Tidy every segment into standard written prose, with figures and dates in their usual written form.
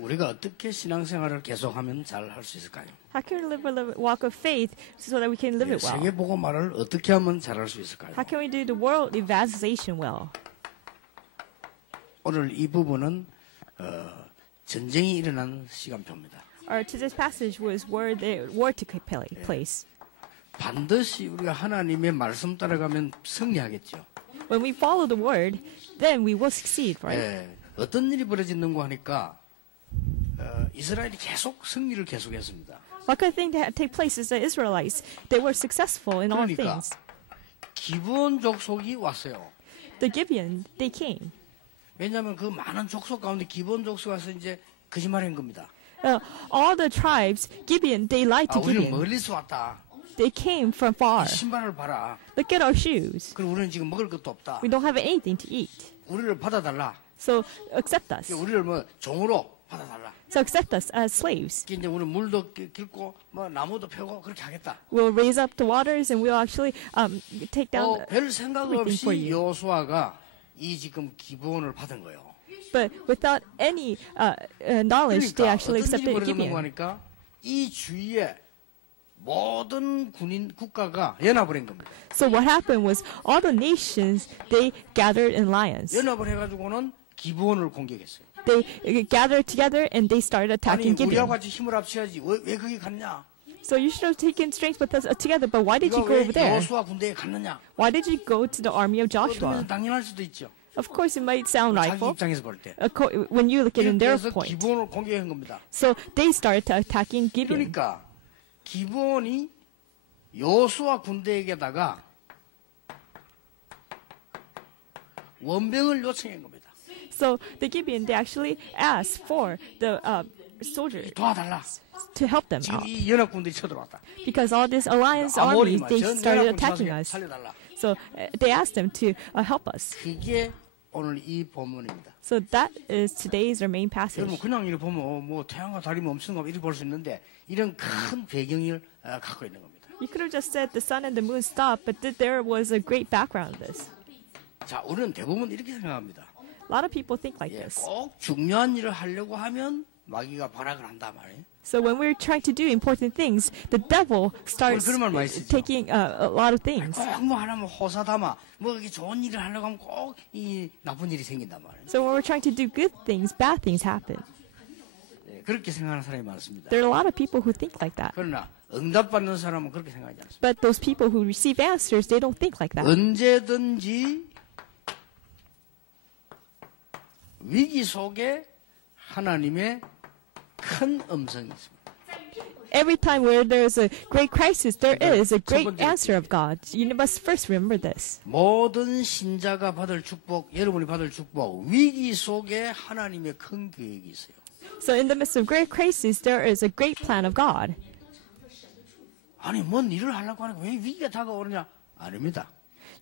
우리가 어떻게 신앙생활을 계속하면 잘 할 수 있을까요? How can we live a walk of faith so that we can live it well? 세계 복음화를 어떻게 하면 잘할 수 있을까요? How can we do the world evangelization well? 오늘 이 부분은 전쟁이 일어난 시간표입니다. Today's passage was where the war took place. 반드시 우리가 하나님의 말씀 따라가면 승리하겠죠. When we follow the word, then we will succeed, right? 어떤 일이 벌어지는고 하니까 이스라엘이 계속 승리를 계속했습니다. What kind of thing that take place is the Israelites, they were successful in all 그러니까 things. 기브온 족속이 왔어요. The Gibeon, they came. 왜냐하면 그 많은 족속 가운데 기브온 족속이 와서 이제 거짓말한 겁니다. All the tribes, Gibeon, they lied to 우리는 Gibeon. 멀리서 왔다. They came from far. 이 신발을 봐라. Look at our shoes. 그리고 우리는 지금 먹을 것도 없다. We don't have anything to eat. 우리를 받아달라. So accept us. 우리를 뭐 종으로 받아달라. So accept us as slaves. 이제 우리는 물도 길고 뭐 나무도 펴고 그렇게 하겠다. We'll raise up the waters and we'll actually take down 별 생각 everything for 없이 you. 여호수아가 이 지금 기브온을 받은 거예요. But without any knowledge, they 그러니까 actually 어떤 일이 accepted 벌어졌는고 Gibeon. 하니까 이 주위에 모든 군인 국가가 연합을 한 겁니다. So what happened was all the nations, they gathered in alliance. 연합을 해가지고는 기브온을 공격했어요. They gathered together and they started 아니 attacking 우리하고 Gibeon. 같이 힘을 합쳐야지 왜 거기 갔냐? So you should have taken strength with us together, but why did 이거 you go 왜 over there? 여호수아 군대에 갔느냐? Why did you go to the army of 어떤 Joshua? 면에서 당연할 수도 있죠. Of course, it might sound 자기 rightful 입장에서 볼 때. when you look at it in their 그래서 point. 기브온을 공격한 겁니다. So they started attacking Gibeon. 그러니까 기브온이 여호수아 군대에게다가 원병을 요청한 겁니다. So the Gibeon, they actually asked for the soldiers 도와달라. to help them 지금 out. 이 연합 군대 쳐들어왔다. Because all these alliance armies, 아모리마 they 전 started 연합 attacking 군대 us. 살려달라. So they asked them to help us. 그게 오늘 이 본문입니다. So that is today's our main passage. 여러분 그냥 이렇게 보면 뭐 태양과 달이 멈추는 거 이렇게 볼 수 있는데 이런 큰 배경을 갖고 있는 겁니다. You could have just said the sun and the moon stopped, but there was a great background to this. 자, 우리는 대부분 이렇게 생각합니다. A lot of people think like 예, this. 꼭 중요한 일을 하려고 하면 마귀가 발악을 한다 말이에요. So when we're trying to do important things, the devil starts 그런 말 많이 쓰죠. taking a lot of things. 꼭 뭐 하려면 호사다마 뭐 이렇게 좋은 일을 하려고 하면 꼭 이 나쁜 일이 생긴단 말이에요. So when we're trying to do good things, bad things happen. 예, 그렇게 생각하는 사람이 많습니다. There are a lot of people who think like that. 그러나 응답받는 사람은 그렇게 생각하지 않습니다. But those people who receive answers, they don't think like that. 언제든지 위기 속에 하나님의 큰 음성이 있습니다. Every time where there's a great crisis, there is a great answer of God. You must first remember this. 모든 신자가 받을 축복, 여러분이 받을 축복, 위기 속에 하나님의 큰 계획이 있어요. So in the midst of great crisis, there is a great plan of God. 아니, 뭔 일을 하려고 하니까 왜 위기가 다가오느냐? 아닙니다.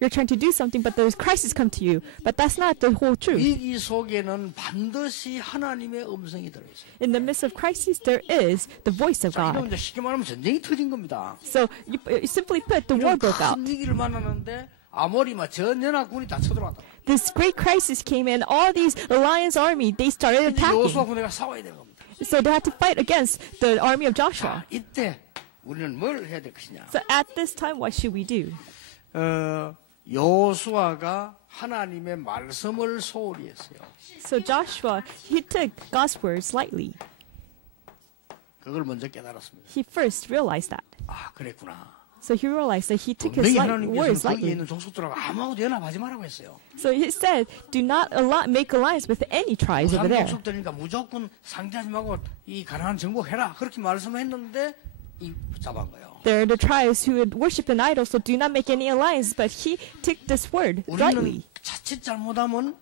You're trying to do something, but those crises come to you. But that's not the whole truth. 위기 속에는 반드시 하나님의 음성이 들어있어요. In the midst of crisis, there is the voice of 자, 이러면 God. 이제 쉽게 말하면 전쟁이 터진 겁니다. So you simply put, the war 이런 broke out. 큰 위기를 만나는데 아모리마 전 연합군이 다 쳐들어왔다. This great crisis came in. All these alliance army, they started 이제 여호수아 attacking. 군대가 싸워야 되는 겁니다. So they had to fight against the army of Joshua. 자, 이때 우리는 뭘 해야 될 것이냐? So at this time, what should we do? 여호수아가 하나님의 말씀을 소홀히 했어요. So Joshua, he took God's words lightly. 그걸 먼저 깨달았습니다. He first realized that. 아, 그랬구나. So he realized that he took his 분명히 words 하나님께서는 거기에 lightly. 있는 족속들하고 아무것도 연합하지 말라고 했어요. So he said, do not make alliance with any tribes over 부산 there. 족속들이니까 무조건 상대하지 말고 이 가나안 정복해라. 그렇게 말씀했는데 이 잡은 거예요. They're the tribes who would worship an idol, so do not make any alliance. But he took this word 우리는 lightly. 자칫 잘못하면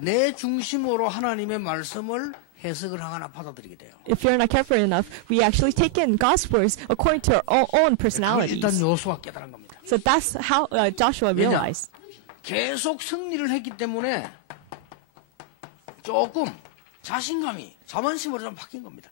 내 중심으로 하나님의 말씀을 해석을 하거나 받아들이게 돼요. If you're not careful enough, we actually take in God's words according to our own 그걸 personalities. 일단 여호수아가 깨달은 겁니다. So that's how Joshua realized. 계속 승리를 했기 때문에 조금 자신감이 자만심으로 좀 바뀐 겁니다.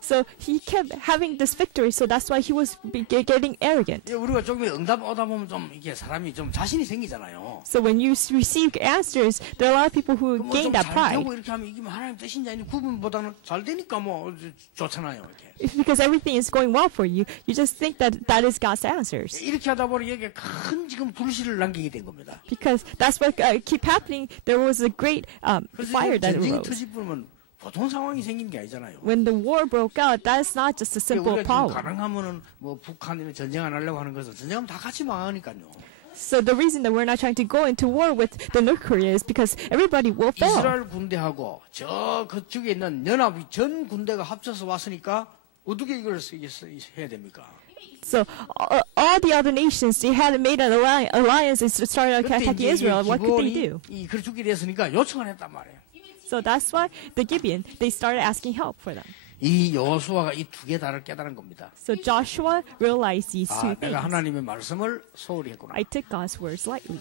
So he kept having this victory. So that's why he was getting arrogant. 예, 우리가 조금 응답 오다 보면 좀 이게 사람이 좀 자신이 생기잖아요. So when you receive answers, there are a lot of people who gain that 잘 pride. 되고 이렇게 하면 이게 하나님 뜻인지 아닌지 구분보다는 잘 되니까 뭐 좋잖아요. 이렇게. It's because everything is going well for you. You just think that that is God's answers. 이렇게 하다 보니 여기에 큰 지금 불씨를 남기게 된 겁니다. Because that's what keep happening. There was a great fire that 전쟁이 arose. 터지면 보통 상황이 생긴 게 아니잖아요. When the war broke out, that's not just a simple 우리가 지금 problem. 가능하면은 뭐 북한이나 전쟁 안 하려고 하는 것은 전쟁하면 다 같이 망하니까요. So the reason that we're not trying to go into war with the North Korea is because everybody will fail. 이스라엘 군대하고 저 그쪽에 있는 연합 전 군대가 합쳐서 왔으니까 어떻게 이걸 해야 됩니까? So all the other nations, they had made an alliance and started attacking Israel. What could they do? 그걸 죽게 됐으니까 요청을 했단 말이에요. So that's why the Gibeon, they started asking help for them. 이 여호수아가 이 두 개 다를 깨달은 겁니다. So Joshua realized these two things. 내가 하나님의 말씀을 소홀히 했구나. I took God's words lightly.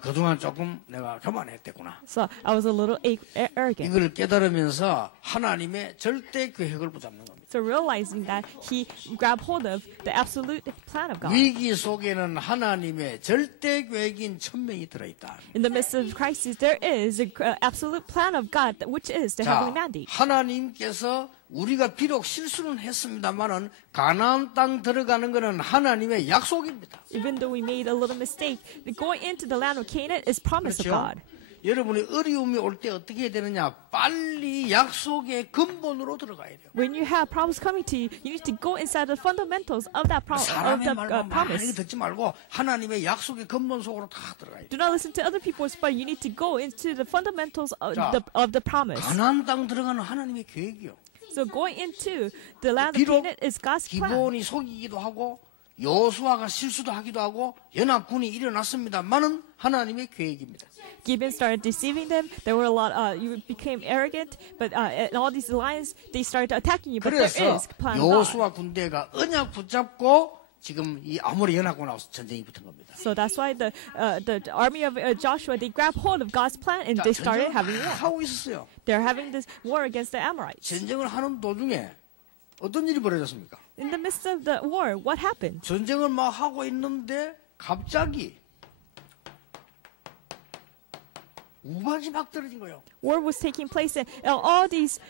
그동안 조금 내가 교만했댔구나. So I was a little arrogant. 이걸 깨달으면서 하나님의 절대 계획을 붙잡는 겁니다. So realizing that he grabbed hold of the absolute plan of God. 위기 속에는 하나님의 절대 계획인 천명이 들어있다. In the midst of crisis, there is an absolute plan of God, which is the heavenly mandate. 하나님께서 우리가 비록 실수는 했습니다만은 가나안 땅 들어가는 것은 하나님의 약속입니다. Even though we made a little mistake, going into the land of Canaan is promise of 그렇죠? God. 여러분이 어려움이 올 때 어떻게 해야 되느냐? 빨리 약속의 근본으로 들어가야 돼요. When you have problems coming to you, you need to go inside the fundamentals of that 사람의 말만 많이 promise. 듣지 말고 하나님의 약속의 근본 속으로 다 들어가야 돼요. Do not listen to other people's, but you need to go into the fundamentals of 자, the promise. 가나안 땅 들어가는 하나님의 계획이요. So going into the land of 비록 Canaan is God's plan. 기본이 속이기도 하고 여호수아가 실수도 하기도 하고 연합군이 일어났습니다만은 하나님의 계획입니다. Gibeon started deceiving them. There were a lot. You became arrogant, but and all these alliances they started attacking you. But there 그래서 is plan of God. 여호수아 군대가 언약 붙잡고 지금 이 아모리 연합군하고 전쟁이 붙은 겁니다. So that's why the army of Joshua they grabbed hold of God's plan and they started 전쟁을 having war. 하고 있었어요. They're having this war against the Amorites. 전쟁을 하는 도중에 어떤 일이 벌어졌습니까? In the midst of the war, what happened? 전쟁을 막 하고 있는데 갑자기 우박이 막 떨어진 거예요. War was taking place and all these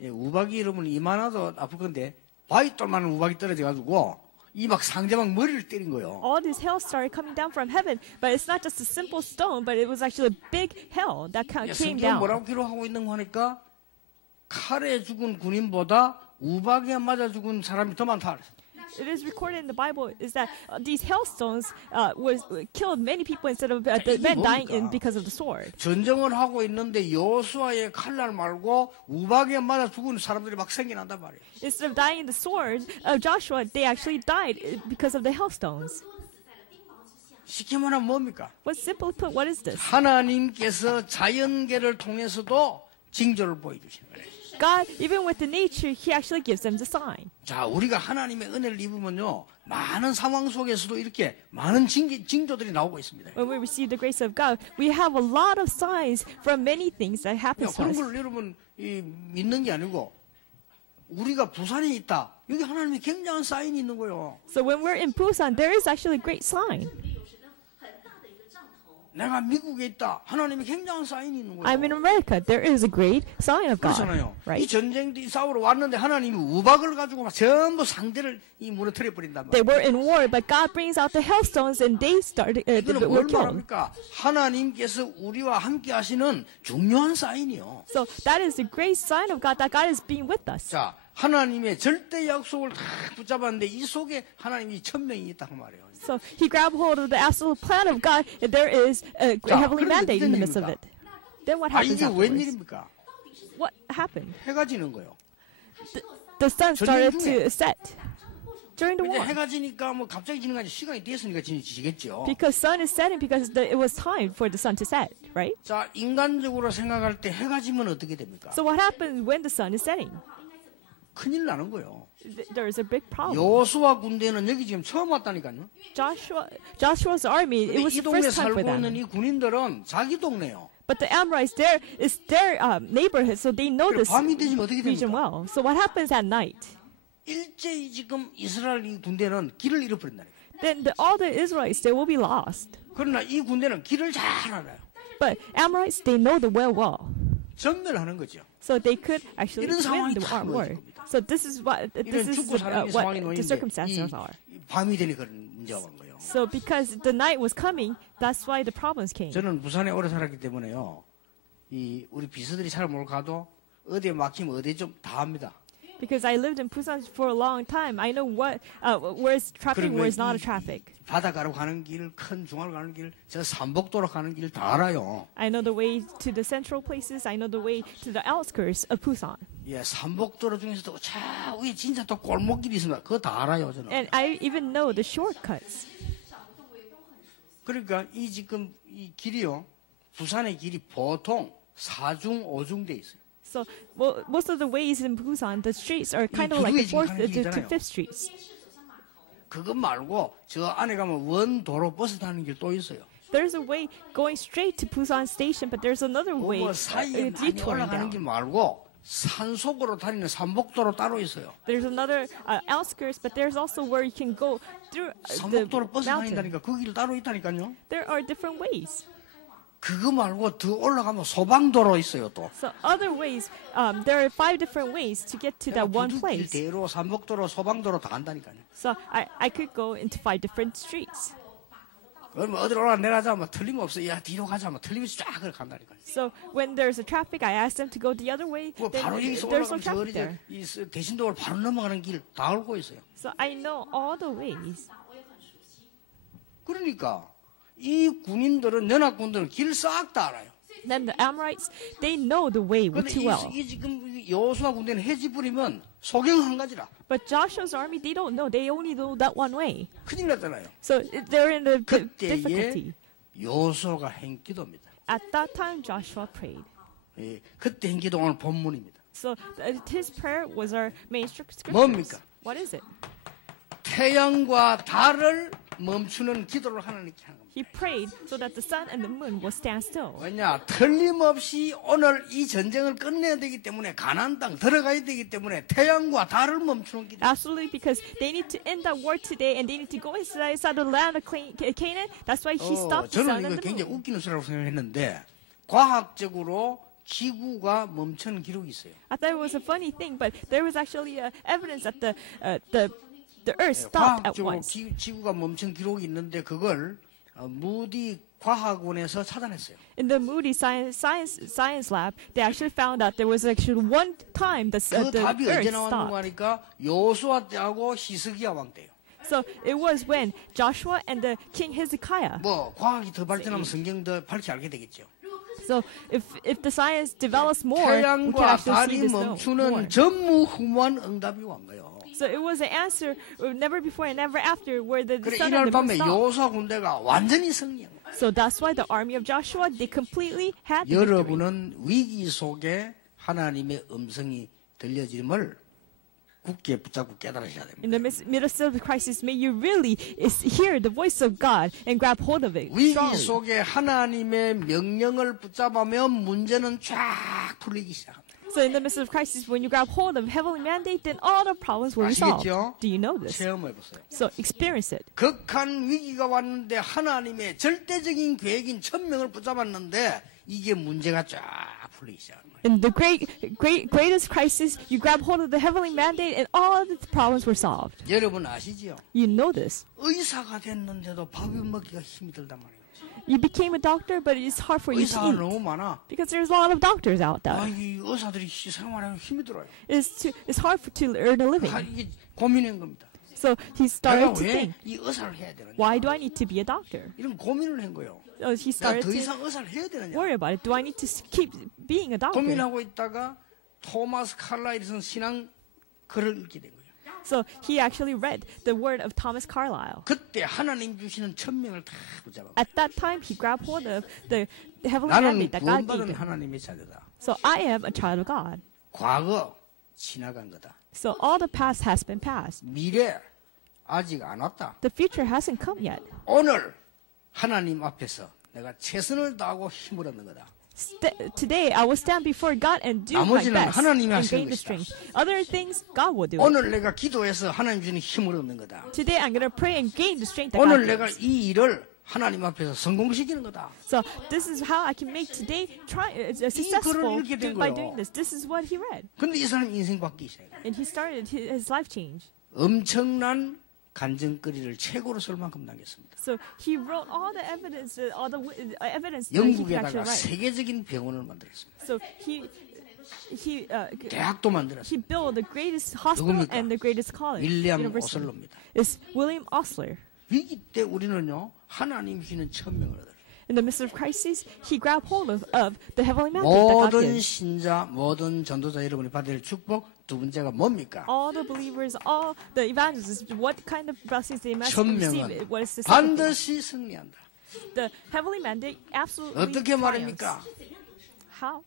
예, 우박이 여러분 이만하도 아플 건데 바위돌만한 우박이 떨어져가지고 이 막 상대방 머리를 때린 거예요. all this hail started coming down from heaven, but it's not just a simple stone, but it was actually a big hail that came 성경 down. 뭐라고 기록하고 있는 거 하니까 칼에 죽은 군인보다 우박에 맞아 죽은 사람이 더 많다. It is recorded in the Bible is that these hailstones killed many people instead of the men dying because of the sword. 전쟁을 하고 있는데 여호수아의 칼날 말고 우박에 맞아 죽은 사람들이 막 생겨난단 말이에요. Instead of dying in the sword of Joshua, they actually died because of the hailstones. 쉽게 말하면 뭡니까? What simply put, what is this? 하나님께서 자연계를 통해서도 징조를 보여주시는 거예요. God, even with the nature, He actually gives them the sign. 자, 우리가 하나님의 은혜를 입으면요, 많은 상황 속에서도 이렇게 많은 징조들이 나오고 있습니다. When we receive the grace of God, we have a lot of signs from many things that happen to 그런 us. 걸 여러분 믿는 게 아니고 우리가 부산에 있다. 여기 하나님의 굉장한 사인이 있는 거예요. So when we're in Busan, there is actually a great sign. 내가 미국에 있다. 하나님의 굉장한 사인이 있는 거예요. I'm in America. There is a great sign of God. 그렇잖아요. 이 Right? 전쟁이 싸우러 왔는데 하나님이 우박을 가지고 막 전부 상대를 이 무너뜨려 버린단 They 말이에요. were in war, but God brings out the hailstones and they started, 이거는 were 뭘 killed. 말합니까? 하나님께서 우리와 함께 하시는 중요한 사인이요. So that is the great sign of God that God is being with us. 자, 하나님의 절대 약속을 다 붙잡았는데 이 속에 하나님이 천명이 있다고 말이에요. So He grabbed hold of the absolute plan of God, and there is a heavenly 그런데 mandate in the 무슨 midst of 일입니까? it. Then what 아, happens 이게 afterwards? 웬일입니까? What happened? 해가 지는 거예요. The sun started 전쟁 중에. to set during the 이제 war. 해가 지니까 뭐 갑자기 지는 거 아니라 시간이 됐으니까 지겠죠. Because sun is setting because it was time for the sun to set, right? 자, 인간적으로 생각할 때 해가 지면 어떻게 됩니까? So what happens when the sun is setting? 큰일 나는 거예요. There is a big problem. 여호수아 군대는 여기 지금 처음 왔다니까요. Joshua's army, it was 이 the 동네 first time 살고 for 있는 them. 이 군인들은 자기 동네요. But the Amorites, there is their neighborhood, so they know this 밤이 되면 어떻게 region 됩니까? well. So what happens at night? 일제히 지금 이스라엘 이 군대는 길을 잃어버린다는 거예요. Then all the Israelites, they will be lost. 그러나 이 군대는 길을 잘 알아요. But Amorites, they know the way well. 전멸하는 거죠. So they could actually 이런 상황이 win the 다 war. 벌어질 겁니다. So this is what 이런 죽고 사는 what 상황이 the 놓이는데 circumstances are. 이 밤이 되니까 그런 문제가 온 거예요. So because the night was coming, that's why the problems came. 저는 부산에 오래 살았기 때문에요. 이 우리 비서들이 잘 못 가도 어디에 막히면 어디 좀 다 합니다. Because I lived in Busan for a long time, I know where's traffic, where's not a traffic. 바닷가로 가는 길, 큰 중앙으로 가는 길, 저 삼복도로 가는 길 다 알아요. I know the way to the central places. I know the way to the outskirts of Busan. 예, 삼복도로 중에서도 저 위에 진짜 또 골목길이 있습니다. 그거 다 알아요, 저는. And I even know the shortcuts. 그러니까 이 지금 이 길이요, 부산의 길이 보통 4중, 5중 돼 있어요. So most of the ways in Busan, the streets are kind of like the fourth to fifth streets. 그것 말고 저 안에 가면 원도로 버스 타는 길 또 있어요. There's a way going straight to Busan Station, but there's another way 사이에 많이 detouring 올라가는 down. 길 말고 산속으로 다니는 삼복도로 따로 있어요. There's another outskirts, but there's also where you can go through the 삼복도로 버스 mountain. 다닌다니까 그 길 따로 있다니까요. There are different ways. 그거 말고 더 올라가면 소방도로 있어요 또. So other ways, there are 5 different ways to get to that one place. 대로 삼복도로 소방도로 다 간다니까요. So I could go into 5 different streets. 그러면 어디로 올라 내려가자 뭐 틀림없어. 야 뒤로 가자 뭐 틀림없이 쫙 그렇게 간다니까요. So when there's a traffic, I ask them to go the other way. 뭐 Then 바로 여기서 there's no 올라가면 저 traffic 어디 there. 이 대신도를 바로 넘어가는 길 다 알고 있어요. So I know all the ways. 그러니까 이 군인들은 연합군들은 길 싹 다 알아요. Then the Amorites, they know the way 그런데 too well. 이 지금 여호수아 군대는 해지 부리면 소경 한 가지라. But Joshua's army, they don't know. They only know that one way. 큰일 났잖아요. So they're in the 그때에 difficulty. 여호수아가 행기도입니다. At that time, Joshua prayed. 예, 그때 행기도 오늘 본문입니다. So his prayer was our main scripture. 뭡니까? What is it? 태양과 달을 멈추는 기도를 하나님께 하는 겁니다. He prayed so that the sun and the moon will stand still. 왜냐? 틀림없이 오늘 이 전쟁을 끝내야 되기 때문에 가나안 땅 들어가야 되기 때문에 태양과 달을 멈추는 기도. Absolutely, because they need to end that war today and they need to go inside the land of Canaan. That's why he stopped the sun 저는 이거 and the 굉장히 moon. 웃기는 소리라고 생각했는데 과학적으로 지구가 멈춘 기록이 있어요. I thought it was a funny thing, but there was actually evidence that the Earth stopped at 과학적으로 once. 지구가 멈춘 기록이 있는데 그걸 무디 과학원에서 찾아냈어요. In the Moody Science Lab, they actually found that there was actually one time the 그 답이 언제 Earth 나왔는가 stopped. 하니까 여호수아 때하고 히스기야 왕 때요. So it was when Joshua and the King Hezekiah. 뭐 과학이 더 발전하면 성경 더 밝히 알게 되겠죠. So if the science develops more, we can 태양과 actually 달이 see this more. 멈추는 전무후무한 응답이 온 거예요. So it was an answer never before and never after where the 그래 sun 이날 and the moon 밤에 stopped. 여호수아 군대가 완전히 승리한 거예요. So that's why the army of Joshua, they completely had the victory. 여러분은 위기 속에 하나님의 음성이 들려짐을 굳게 붙잡고 깨달으셔야 됩니다. In the midst of the crisis, may you really hear the voice of God and grab hold of it 위기 strongly. 속에 하나님의 명령을 붙잡으면 문제는 쫙 풀리기 시작합니다. So in the midst of crisis, when you grab hold of heavenly mandate, then all the problems will be solved. 아시겠죠? Do you know this? 체험해 보세요. So experience it. 극한 위기가 왔는데 하나님의 절대적인 계획인 천명을 붙잡았는데 이게 문제가 쫙 풀리기 시작합니다. In the greatest crisis, you grab hold of the heavenly mandate, and all the problems were solved. 여러분 아시지요? You know this. 의사가 됐는데도 밥이 먹기가 힘이 들단 말이에요. You became a doctor, but it's hard for you to 의사가 eat 너무 많아. because there's a lot of doctors out there. 이 의사들이 생활하기 힘이 들어요. It's hard to earn a living. 이게 고민한 겁니다. So he started 내가 to 왜 think, 이 의사를 해야 되느냐? why do I need to be a doctor? 이런 고민을 한 거예요. So he 나 started 더 to 이상 의사를 해야 되느냐? worry about it. Do I need to keep being a doctor? 고민하고 있다가 토마스 칼라일슨 신앙 글을 읽게 된 거예요. So he actually read the word of Thomas Carlyle. 그때 하나님 주시는 천명을 다 붙잡아. At that time, he grabbed hold of the heavenly 나는 mandate that God gave 구원받은 him. 하나님의 자녀다. So I am a child of God. 과거 지나간 거다. So all the past has been past. 미래 아직 안 왔다. The future hasn't come yet. 오늘 하나님 앞에서 내가 최선을 다하고 힘을 얻는 거다. today I will stand before God and do my 나머지는 best 하나님이 and 하시는 gain the 것이다. strength. Other things, God will do it. 오늘 내가 기도해서 하나님 주는 힘을 얻는 거다. Today I'm going to pray and gain the strength that 오늘 God 내가 gives. 이 일을 하나님 앞에서 성공시키는 거다. So this is how I can make today successful 읽게 된 by 거예요. doing this. This is what he read. 근데 이 사람 인생 바뀌기 시작해요. And he started his life change. 엄청난 간증거리를 책으로 쓸 만큼 남겼습니다. So he wrote all the evidence that he could actually 영국에다가 write. 세계적인 병원을 만들었습니다. So he 대학도 만들었습니다. built the greatest hospital 누굽니까? and the greatest college. 윌리엄 University. 오슬로입니다. It's William Osler. 위기 때 우리는요 하나님 주시는 천명을 얻어요. In the midst of crisis, he grabbed hold of the heavenly mandate that God 모든 gives. 신자, 모든 전도자 여러분이 받을 축복 두 번째가 뭡니까? All the believers, all the evangelists, what kind of blessings they must receive? 천명은 What is the second thing? 반드시 승리한다. The heavenly mandate absolutely 어떻게 triumphs. 말입니까? How?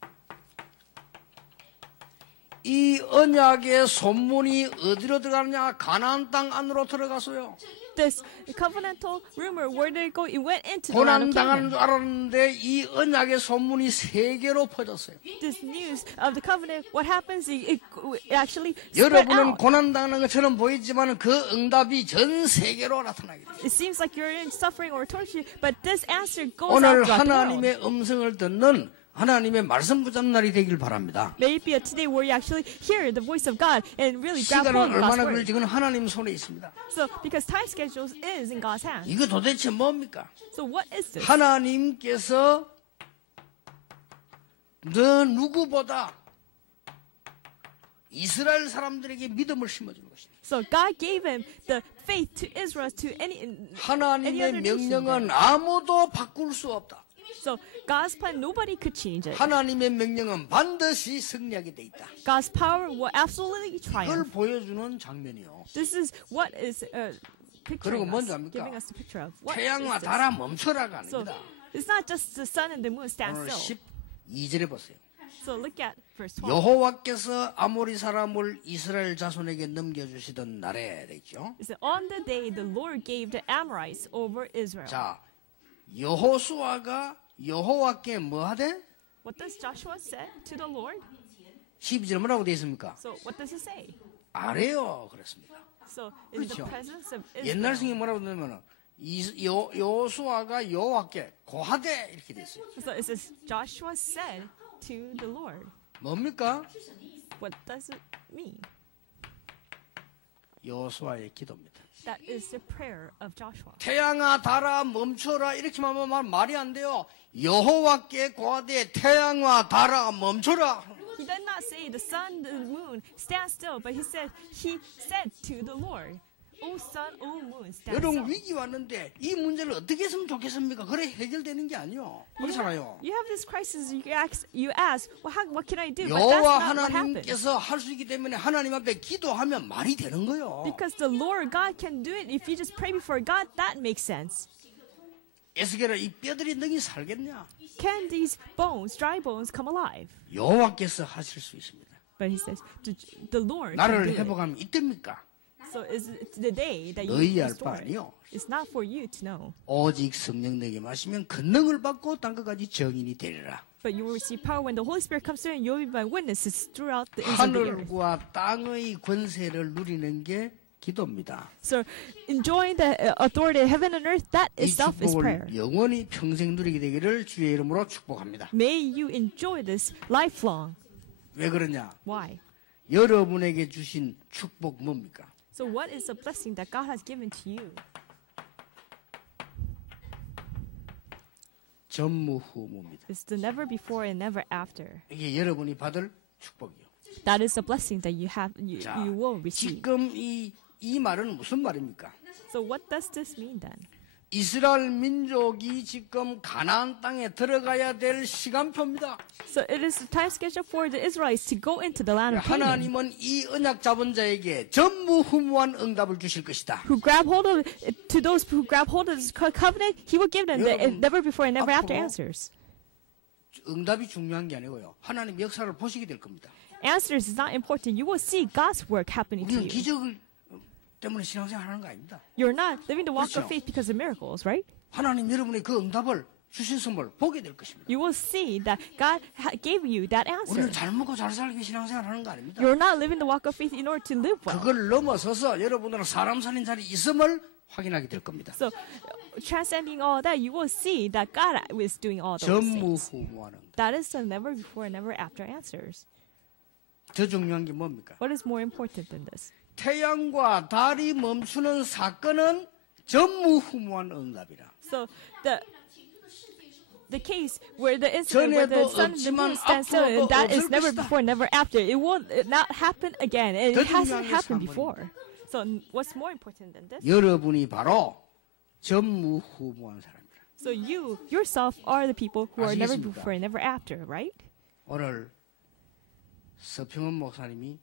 이 언약의 소문이 어디로 들어가느냐? 가나안 땅 안으로 들어가서요. This covenantal rumor, where did it go? It went into the land 고난 of 당하는 Canaan. 줄 알았는데 이 언약의 소문이 세계로 퍼졌어요. This news of the covenant, what happens? It actually spread 여러분은 out. 고난 당하는 것처럼 보이지만 그 응답이 전 세계로 나타나게 돼요. It seems like you're in suffering or torture, but this answer goes 오늘 out throughout the world. 하나님의 음성을 듣는 하나님의 말씀 붙잡는 날이 되길 바랍니다. May it be a today where you actually hear the voice of God and really grab 시간은 hold of God's 얼마나 word. 걸릴지 그건 하나님 손에 있습니다. So, because time schedules is in God's hands. 이거 도대체 뭡니까? So, what is this? 하나님께서 너 누구보다 이스라엘 사람들에게 믿음을 심어준 것입니다. So, God gave him the faith to Israel, to any 하나님의 other nation. 명령은 아무도 바꿀 수 없다. So, God's plan, nobody could change it. 하나님의 명령은 반드시 승리하게 돼 있다. God's power will absolutely 그걸 triumph. 보여주는 장면이요. This is what is 그리고 picturing 뭔지 us, 압니까? giving us the picture of. What 태양아 is this? 달아 멈춰라가 So, 아닙니다. it's not just the sun and the moon stand 오늘 still. 12절에 보세요. So, look at verse 12. 여호와께서 아모리 사람을 이스라엘 자손에게 넘겨주시던 날에 되죠. It said, on the day the Lord gave the Amorites over Israel. 자, 여호수아가 여호와께 뭐 하되? What does Joshua say to the Lord? 12절 뭐라고 되어 있습니까? So what does he say? 아래요 그랬습니다. So in the 그렇죠. presence of 옛날 Israel. 성경에 뭐라고 되냐면 여호수아가 여호와께 고하되 이렇게 되어 있어요. So it says Joshua said to the Lord. 뭡니까? What does it mean? 여호수아의 기도입니다. That is the prayer of Joshua. 태양아 달아 멈춰라 이렇게만 하면 말이 안 돼요. 여호와께 고하되 태양아 달아 멈춰라. He did not say the sun, the moon, stand still, but he said to the Lord, O sun, O moon, stand 여러분 still. 위기 왔는데 이 문제를 어떻게 했으면 좋겠습니까? 그래 해결되는 게 아니요. 그렇잖아요. You have this crisis. You ask, well, what can I do? But that's 여호와 not what happened. 하나님께서 할 수 있기 때문에 하나님 앞에 기도하면 말이 되는 거예요. Because the Lord God can do it. If you just pray before God, that makes sense. 에스겔아 이 뼈들이 능히 살겠냐? Can these bones, dry bones, come alive? 여호와께서 하실 수 있습니다. But he says, the Lord can 나를 do it. 회복하면 이때입니까? So is it the day that you 너희 알 restore 바 it? 아니요. It's not for you to know. 오직 성령 내게 마시면 권능을 받고 땅끝까지 증인이 되리라. But you will receive power when the Holy Spirit comes in and you'll be my witnesses throughout the ends of the earth. 하늘과 땅의 권세를 누리는 게 기도입니다. So enjoying the authority of heaven and earth, that 이 itself is prayer. 축복을 영원히 평생 누리게 되기를 주의 이름으로 축복합니다. May you enjoy this lifelong. 왜 그러냐? Why? 여러분에게 주신 축복 뭡니까? So what is the blessing that God has given to you? 전무후무입니다. It's the never before and never after. 이게 여러분이 받을 축복이요. That is the blessing that 자, you will receive. 지금 이 말은 무슨 말입니까? So what does this mean then? 이스라엘 민족이 지금 가나안 땅에 들어가야 될 시간표입니다. So it is the time schedule for the Israelites to go into the land of Canaan. 하나님은 이 언약 잡은 자에게 전무후무한 응답을 주실 것이다. Who grab hold of to those who grab hold of this covenant, He will give them the 여러분, never before and never after 앞으로 answers. 응답이 중요한 게 아니고요. 하나님 역사를 보시게 될 겁니다. Answers is not important. You will see God's work happening to 우리는 you. 기적을 때문에 신앙생활 하는 거 아닙니다. You're not living the walk 그렇죠. of faith because of miracles, right? 하나님 여러분의 그 응답을 주신 선물 보게 될 것입니다. You will see that God gave you that answer. 우리는 잘 먹고 잘 살기 신앙생활 하는 거 아닙니다. You're not living the walk of faith in order to live well. 그걸 넘어서서 여러분들은 사람 살린 자리 있음을 확인하게 될 겁니다. So, transcending all that, you will see that God is doing all those things. 전무후무하는 That is the never before, never after answers. 더 중요한 게 뭡니까? What is more important than this? 태양과 달이 멈추는 사건은 전무후무한 응답이라. So the case where the incident where the sun and the moon stand still, and that is never before, never after. It will not happen again, and it hasn't happened before. So what's more important than this? 여러분이 바로 전무후무한 사람이라. So you yourself are the people who are never 아시겠습니까? before and never after, right? 오늘 서평원 목사님이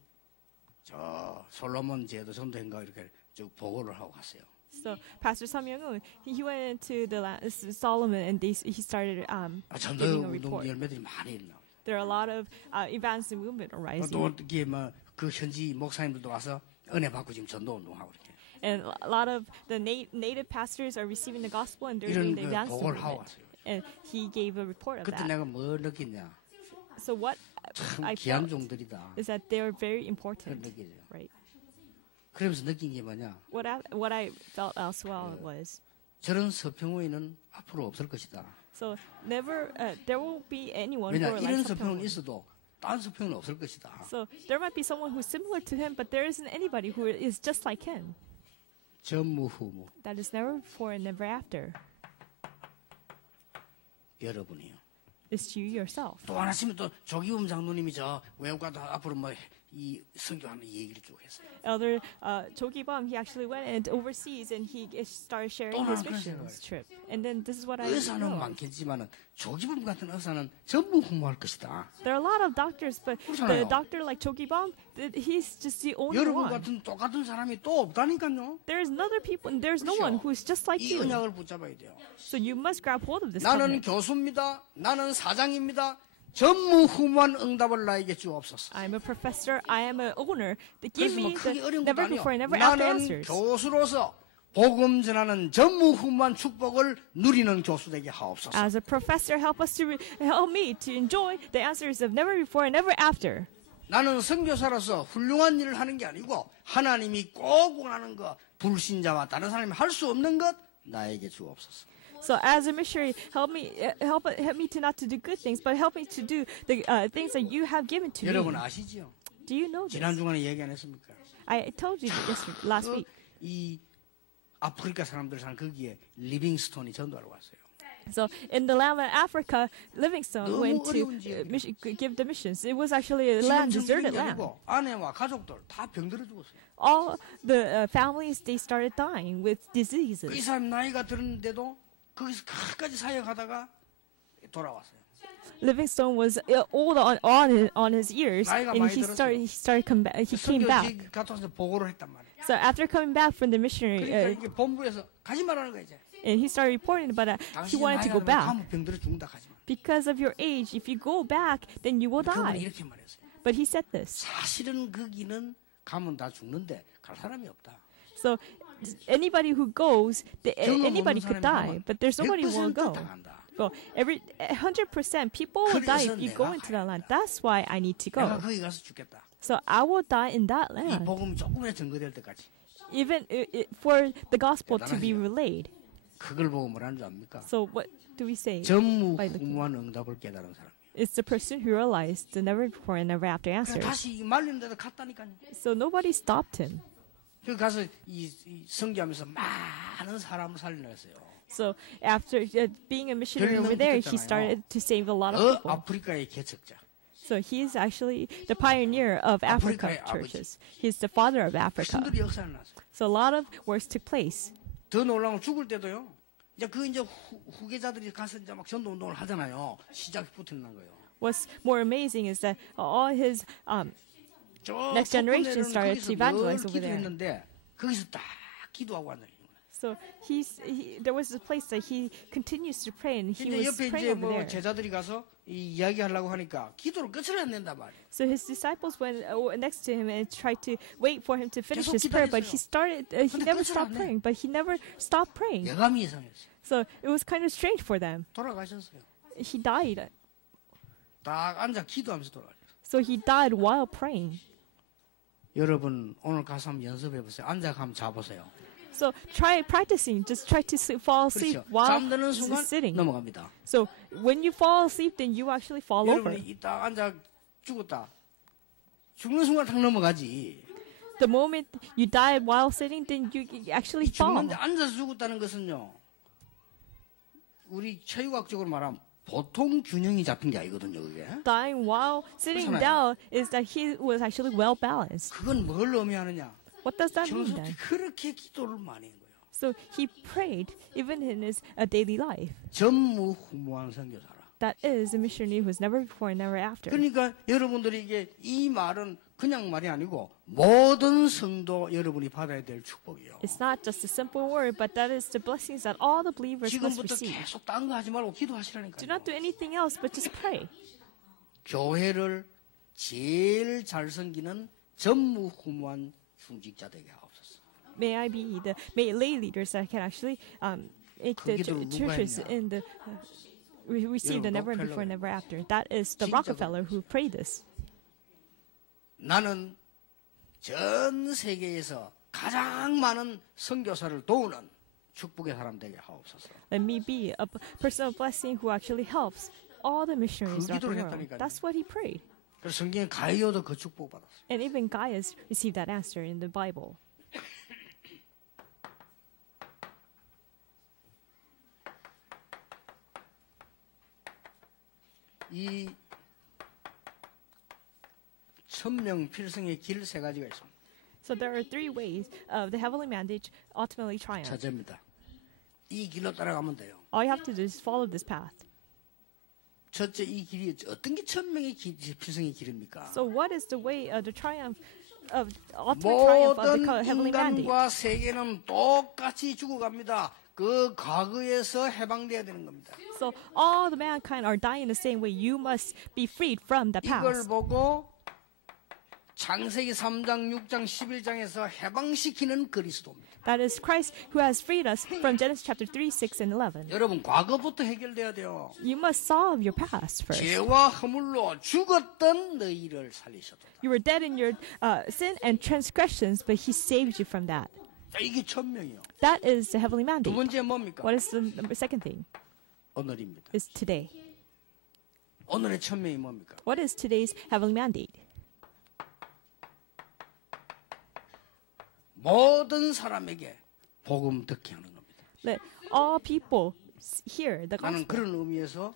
저 솔로몬 제도 전도회인가 이렇게 쭉 보고를 하고 갔어요. So Pastor Sam Young-un, he went into the Solomon and he started 전도 giving a 운동 report. 열매들이 많이 있나. There are a lot of events and movement arising. 또 어떻게 그 현지 목사님들도 와서 은혜 받고 지금 전도 운동하고 이렇게. And a lot of the native pastors are receiving the gospel and they're 이런 doing the evangelism 보고를 하고 movement. 왔어요. And he gave a report of 그때 that. 내가 뭐 느꼈냐? So what 참 I 귀한 felt 종들이다. is that they are very 그런 important, 느끼죠. right? 그러면서 느낀 게 뭐냐? What I felt as well was, 저런 서평호에는 앞으로 없을 것이다. so never there won't be anyone who 왜냐? are 이런 like 서평은 Sopyeong. 있어도 다른 서평은 없을 것이다. So there might be someone who's similar to him, but there isn't anybody who is just like him. 전무후무 That is never before and never after. 여러분이요. It's you yourself. 또 하나쯤은 또 조기범 장로님이 저 외국가도 앞으로 뭐 이 선교하는 얘기를 쭉 했어요. Elder Cho Ki-bum, he actually went and overseas and he started sharing 또 his 나는 그런 missions 생각을 trip. And then this is what I 의사는 know. 많겠지만은 조기범 같은 의사는 전무후무할 것이다. There are a lot of doctors, but the 그렇잖아요. doctor like Cho Ki-bum, he's just the only 여러분 one. 같은 똑같은 사람이 또 없다니까요. There's another people, and there's no 그렇죠? one who's just like 이 you. 언약을 붙잡아야 돼요. So you must grab hold of this 나는 covenant. 교수입니다. 나는 사장입니다. 전무후무한 응답을 나에게 주옵소서. I'm a professor. I am an owner. Give 그래서 me 뭐 크게 the 어려운 것도 never 아니요. before and never after 나는 answers. 교수로서 복음 전하는 전무후무한 축복을 누리는 교수 되게 하옵소서. As a professor, help me to enjoy the answers of never before and never after. 나는 선교사로서 훌륭한 일을 하는 게 아니고 하나님이 꼭 원하는 것, 불신자와 다른 사람이 할 수 없는 것 나에게 주옵소서. So as a missionary, help me to not to do good things, but help me to do the things that you have given to 여러분 me. 아시지요? Do you know this? 지난 주간에 얘기 안 했습니까? I told you this last week. 이 아프리카 사람들 사는 거기에 리빙스톤이 전도하러 왔어요. So in the land of Africa, Livingstone 너무 went to 어려운 지역이에요. give the missions. It was actually a 지금 land, 전쟁이 deserted land. 아니고 아내와 가족들 다 병들어 죽었어요. All the families, they started dying with 이 diseases. 사람 나이가 들었는데도 거기서 끝까지 사역하다가 돌아왔어요. Livingstone was old on his years, 나이가 and 많이 he 들었어요. he came back. 선교지 갔다 와서 보고를 했단 말이에요. So after coming back from the missionary, 그러니까 이게 본부에서 가지 말라는 거야 이제. and he started reporting about it, he 당신 wanted to 나이가 go 들면 back. 가면 병들어 죽는다 가지 마. Because of your age, if you go back, then you will 그분이 die. 이렇게 말했어요. But he said this. 사실은 거기는 가면 다 죽는데 갈 사람이 없다. So anybody who goes, 경험 anybody 없는 could 사람이 die, 가면 but there's nobody who will 100% go. 당한다. Go. Every 100% people will die 그래서 if you 내가 go into that land. That's why I need to 내가 go. 거기 가서 죽겠다. So I will die in that 이 land, 복음이 조금이나 증거될 때까지. even for the gospel to be 대단하시죠? relayed. 그걸 보고 뭐라는 줄 압니까? So what do we say? 전무후무한 응답을 깨달은 사람. It's the person who realized the never before and never after 그냥 answers. 다시 말리는데도 갔다니까요. So nobody stopped him. 그 가서 이 선교하면서 많은 사람을 살려냈어요. So after being a missionary over there, he started to save a lot of people. 아프리카의 개척자. So he is actually the pioneer of Africa 아프리카의 churches. He's the father of Africa. 신들이 역사를 났어요. So a lot of works took place. 더 놀라운 건 죽을 때도요. 이제 그 이제 후계자들이 가서 이제 막 전도 운동을 하잖아요. 시작부터 난 거예요. What's more amazing is that all his next generation started to evangelize over there. 기도했는데 거기서 딱 기도하고 앉아. So there was a place that he continues to pray, and he 근데 was 옆에 praying 이제 over 뭐 there. 제자들이 가서 이 이야기하려고 하니까 기도를 끝을 안 낸단 말이에요. So his disciples went next to him and tried to wait for him to finish 계속 his prayer, but 기다렸어요. he 근데 never 끝을 stopped 안 내. praying. But he never stopped praying. 예감이 이상했어요. So it was kind of strange for them. 돌아가셨어요. He died. 딱 앉아 기도하면서 돌아가셨어요. So he died while praying. 여러분 오늘 가서 한번 연습해 보세요. 앉아 한번 자보세요. So try practicing. Just try to fall asleep 그렇죠. while 잠드는 순간 sitting. 넘어갑니다. So when you fall asleep, then you actually fall over. 여러분이 딱 앉아 죽었다. 죽는 순간 탁 넘어가지. The moment you die while sitting, then you actually fall. 죽는데 앉아서 죽었다는 것은요. 우리 체육학적으로 말하면 보통 균형이 잡힌 게 아니거든요. 그게. Dying while sitting 그렇잖아요. down is that he was actually well balanced. 그건 뭘 의미하느냐. What does that mean 평소 then? 그렇게 기도를 많이 한 거예요. So he prayed even in his daily life. 전무후무한 선교사라. That is a missionary who's never before and never after. 그러니까 여러분들이 이게 이 말은 그냥 말이 아니고 모든 성도 여러분이 받아야 될 축복이요. It's not just a simple word, but that is the blessings that all the believers must 지금부터 receive. 계속 딴 거 하지 말고 Do 기도하시라니까요. not do anything else, but just pray. 교회를 제일 잘 섬기는 전무후무한 중직자 되게 하옵소서. May I be the lay leaders that can actually make the 기도를 누가 churches 했냐? in the receive the never before, never after. That is the Rockefeller who prayed this. 나는 전 세계에서 가장 많은 선교사를 도우는 축복의 사람 되게 하옵소서. Let me be a person of blessing who actually helps all the missionaries 그 throughout the 기도를 world. 했다니까요. That's what he prayed. 그래서 성경에 가이오도 그 축복 받았어요. And even Gaius received that answer in the Bible. 이 천명 필승의 길 세 가지가 있습니다. So there are three ways of the heavenly mandate ultimately triumph. 첫째입니다. 이 길로 따라가면 돼요. All you have to do is follow this path. 첫째 이 길이 어떤 게 천명의 필승의 길입니까? So what is the way of the triumph of ultimate triumph of 모든 the heavenly mandate? 인간과 세계는 똑같이 죽어갑니다. 그 과거에서 해방돼야 되는 겁니다. So all the mankind are dying the same way. You must be freed from the 이걸 past. 보고 창세기 3장, 6장, 11장에서 해방시키는 그리스도입니다. That is Christ who has freed us from Genesis chapter 3, 6, and 11. 여러분 과거부터 해결돼야 돼요. You must solve your past first. 죄와 허물로 죽었던 너희를 살리셨다. You were dead in your sin and transgressions, but he saved you from that. 이게 천명이요. That is the heavenly 두 mandate. 번째 뭡니까? What is the second thing? 오늘입니다. Is today. 오늘의 천명이 뭡니까? What is today's heavenly mandate? 모든 사람에게 복음 듣게 하는 겁니다. Let all people hear the 나는 gospel. 그런 의미에서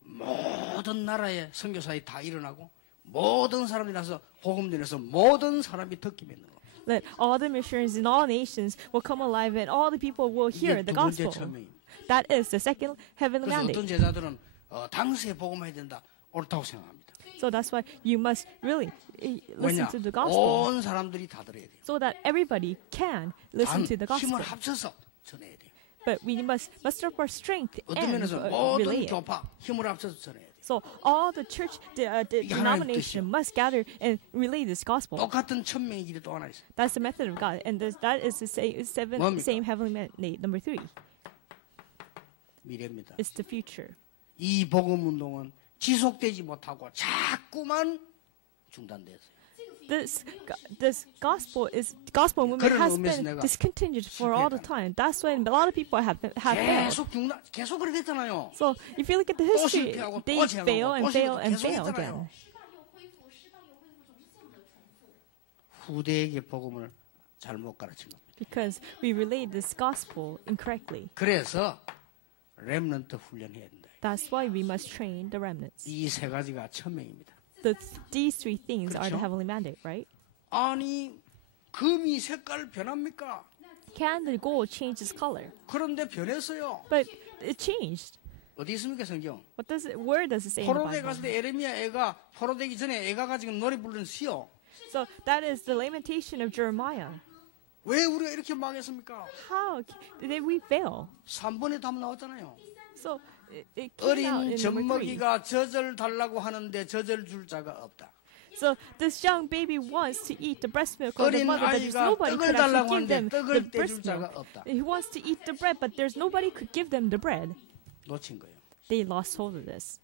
모든 나라의 선교사에 다 일어나고 모든 사람들이 나서 복음 전해서 모든 사람이 듣게 맺는 겁니다. Let all the missionaries in all nations will come alive and all the people will hear 이게 the 두 번째 gospel. 천명입니다. That is the second heavenly 그래서 mandate. 어떤 제자들은 당시에 복음해야 된다. 옳다고 생각합니다. So that's why you must really listen 왜냐? to the gospel 온 사람들이 다 들어야 돼요. so that everybody can listen to the 단 gospel. 힘을 합쳐서 전해야 돼요. But we must muster up our strength 어떤 and 면에서 relay 모든 it. 교파 힘을 합쳐서 전해야 돼요. So all the church 이게 하나님 denomination 뜻이요. must gather and relay this gospel. 똑같은 천명의 길이 또 하나 있어요. That's the method of God, and that is the 뭡니까? same heavenly mandate. Number 3 미래입니다. is the future. 이 복음 운동은 지속되지 못하고 자꾸만 중단됐어요. This gospel movement 그런 has 의미에서 been 내가 discontinued for all the time. That's why a lot of people have failed. 계속 그렇게 됐잖아요. So if you look at the history, 실패하고 또 they 제안하고 fail and 또 fail 실패하고 and 계속 fail 했잖아요. again. 후대에게 복음을 잘못 가르친 겁니다. Because we relayed this gospel incorrectly. 그래서 렘넌트 훈련해야 된다. That's why we must train the remnants. 이 세 가지가 천명입니다. These three things are the 그렇죠? heavenly mandate, right? 아니 금이 색깔 변합니까? Can the gold change its color? 그런데 변했어요. But it changed. 어디 있습니까 성경? Where does it say in the 포로되 Bible? 갔을 때 에레미야 애가 포로되기 전에 애가가 지금 노래 부르는 시요. So that is the lamentation of Jeremiah. 왜 우리가 이렇게 망했습니까? How did we fail? 3번에 답 나왔잖아요. So it came out 어린 in number 3. 젖먹이가 젖을 달라고 하는데 젖을 줄 자가 없다. So this young baby wants to eat the breast milk of the 어린 mother, but there's 아이가 nobody who 떡을 could actually 달라고 give them 하는데 the 떡을 떼줄 breast 자가 milk. 없다. He wants to eat the bread, but there's nobody who could give them the bread. 놓친 거예요. They lost hold of this.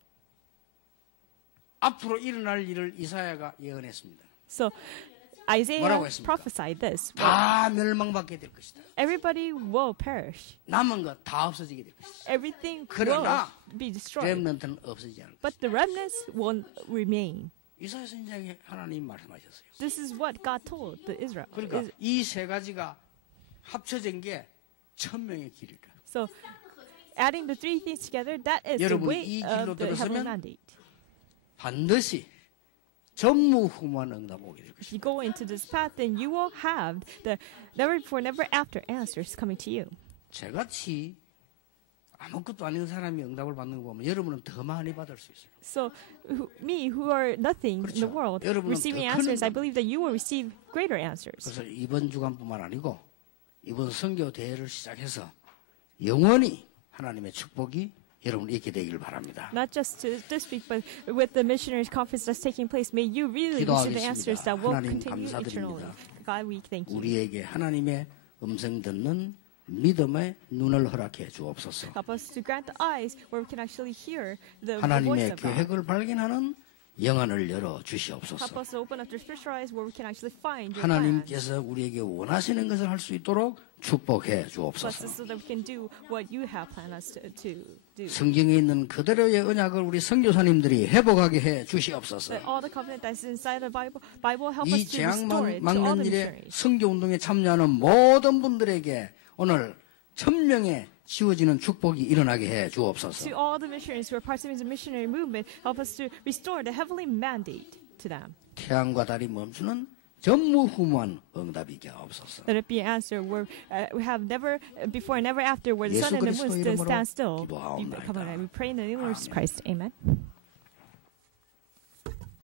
앞으로 일어날 일을 이사야가 예언했습니다. So Isaiah 뭐라고 했습니까? prophesied this. 다 멸망받게 될 것이다. Everybody will perish. 남은 것 다 없어지게 될 것이다. Everything will 그러나 be destroyed. 렘넌트는 없어지지 않을 것이다. But the remnants will remain. 이사야 선지자에게 하나님 말씀하셨어요. This is what God told the Israel. 그러니까 이 세 가지가 합쳐진 게 천명의 길이다. So adding the three things together, that is the 여러분이 way 이 길로 of the heavenly 들어서면 mandate. 반드시 전무후무한 응답 오게 될 If 것이다. you go into this path, then you will have the never before, never after answers coming to you. 저같이 아무것도 아닌 사람이 응답을 받는 거 보면 여러분은 더 많이 받을 수 있어요. So me, who are nothing in the 그렇죠. world, 여러분은 receiving 더 answers, I 큰 believe that you will receive greater answers. 그래서 이번 주간뿐만 아니고 이번 선교 대회를 시작해서 영원히 하나님의 축복이 여러분 있게 되기를 바랍니다. Not just to this week, but with the missionaries conference that's taking place, may you really receive the answers that will 하나님 continue eternally. 감사드립니다. God, we thank you. 우리에게 하나님의 음성 듣는 믿음의 눈을 허락해 주옵소서. Help us to grant the eyes where we can actually hear the voice 하나님의 of God. 계획을 발견하는 영안을 열어 Help 주시옵소서. us to open up the spiritual eyes where we can actually find your plans. 하나님께서 우리에게 원하시는 것을 할 수 있도록 축복해 Bless 주옵소서. us so that we can do what you have planned us to do. 성경에 있는 그대로의 언약을 우리 선교사님들이 회복하게 해 주시옵소서. That all the covenant that's inside the Bible help 이 us to restore 재앙만 it to all the 막는 일에 missionaries. 선교운동에 참여하는 모든 분들에게 오늘 천명에 씌워지는 축복이 일어나게 해 주옵소서. To all the missionaries who are participants in the missionary movement, help us to restore the heavenly mandate to them. 태양과 달이 멈추는 전무후무한 응답이게 없소서. Let it be an answer where we have never before and never after, where the 예수 sun and the 그리스도 moon 이름으로 stand still. 기도하옵나이다. We pray in the name of Jesus Christ. Amen.